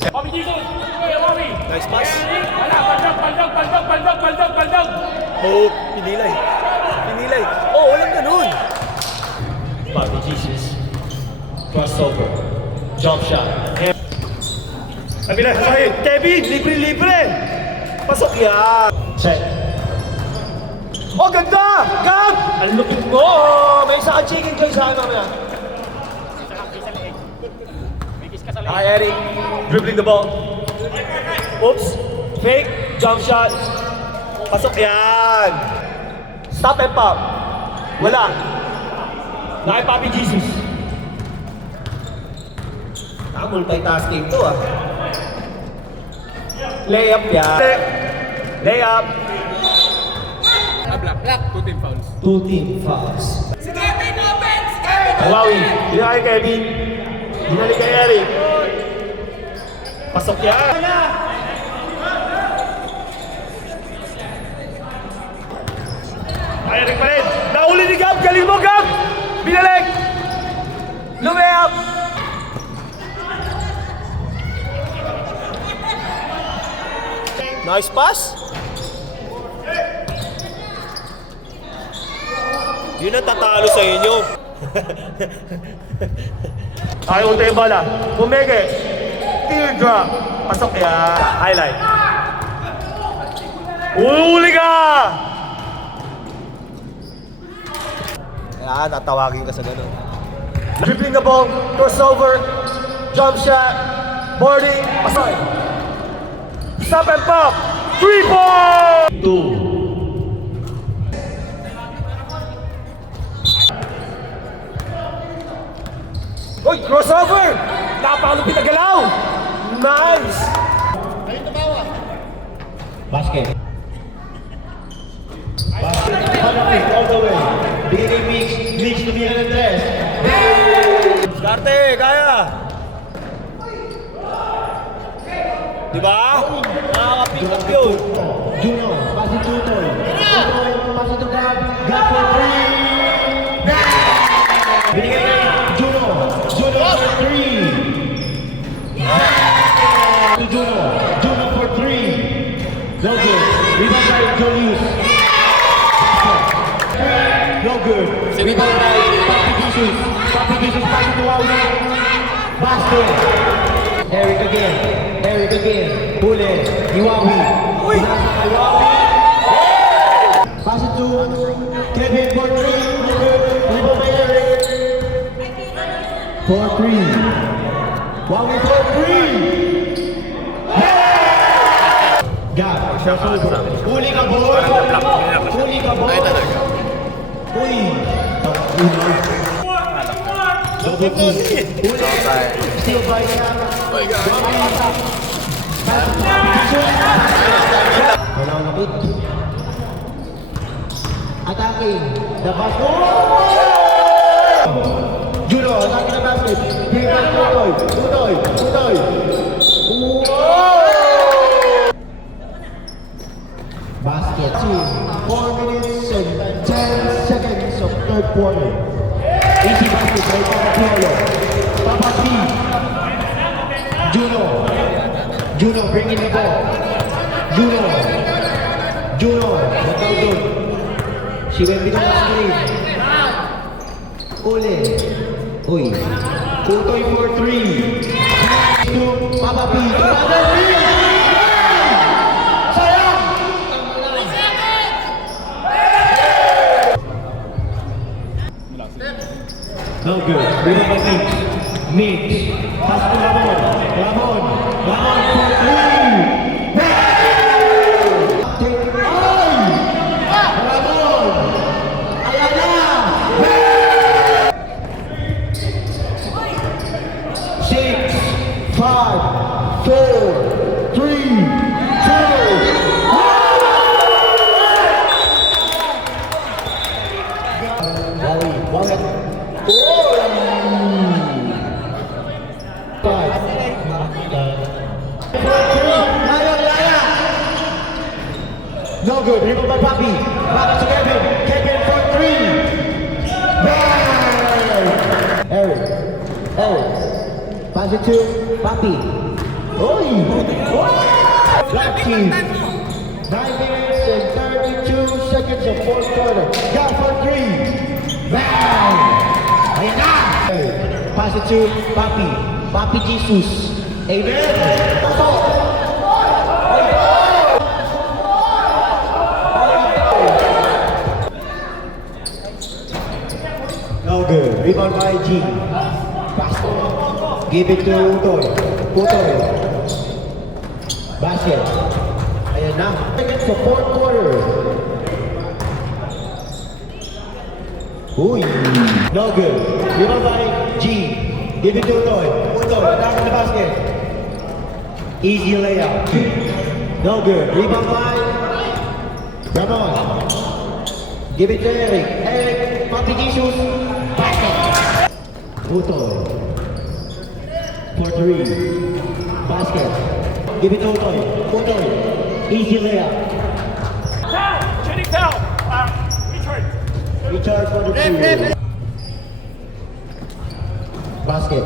Nice pass. Baldog. Oh, pinilay. Oh, walang ganun. Bobby Jesus. Crossover. Jump shot. Kabila, sahil. Kevin, libre. Pasok yan. Check. Oh, ganda! Gab! Ang lupit mo! May isa kang chicken joy sa ano na. Hi, Eric. Dribbling the ball. Oops. Fake. Jump shot. Pasok yan. Stop and pop. Wala. Nakay Papi Jesus. Multitasking to ah. Layup yan. Layup. Black. 2 team fouls. 2 team fouls. Si Kevin opens! Hawawi. Hindi kay Kevin. Hinali kay Eric. Pasok yan. Ay, Eric pa rin. Nauli ni Gab. Galing mo, Gab. Binalik. Lumayap. Nice pass. Yun ang tatalo sa inyo. Ay, unta yung bala. Pumeke. Teardrop. Pasok yan. Highlight. Uli ka! Kaya tatawagin ka sa ganun. Dribbling the ball. Crossover. Jump shot. Boarding. Pasok. Stop and pop. 3 points! 2. Uy, crossover! Napakalupit na galaw! Nice! Basket. All the way. Beginning mix to the other dress. Skarte, kaya! Diba? Nakaka-pick up yun. Juno, pass it to Toy. Pass it to Gab. Gab for 3. Binigay kay Juno for 3. To Juno for 3. No good. Rebound by Julius. No good. Rebound by Papi Jesus. Papi Jesus pass it to Audi. Basket. Eric again. Huli. Iwawi. Iwawi. Pass it to Kevin for 3. No good. Rebound by Eric. For 3. Wawi for 3. Gab. Huli ka, boy. Uy. Double team. Huli. Steal by Gab. Walang kapit. Attacking. The basket. Juno, attacking the basket. Bring back Tutoy. Basket. 4 minutes and 10 seconds of third quarter. Easy basket by Papa Papa P. Juno bringing the ball. Juno, nataw doon. She went behind the screen. Uy. Tutoy for 3. To Papa P. Another 3. Sayang! No good. Rebound by Mitch. Pass to Ramon for 3. No good. Rebound by Papi. Back to Kevin. Kevin for 3. Bang! Eric. Pass it to Papi. Oy! Black team. 9 minutes and 32 seconds of fourth quarter. Got for 3. Bang! Ayan na! Pass it to Papi. Papi Jesus. Amen! No good. Rebound by G. Basket. Give it to Utoy. Utoy. Basket. Ayan na. Seconds for fourth quarter. Uy. No good. Rebound by G. Give it to Utoy. Utoy. Attack in the basket. Easy layup. No good. Rebound by Ramon. Give it to Eric. Eric. Papi Jesus. Basket. Utoy. For 3. Basket. Give it to Utoy. Utoy. Easy layup. Down! Shooting down! Richard! Recharge for the 2. Basket.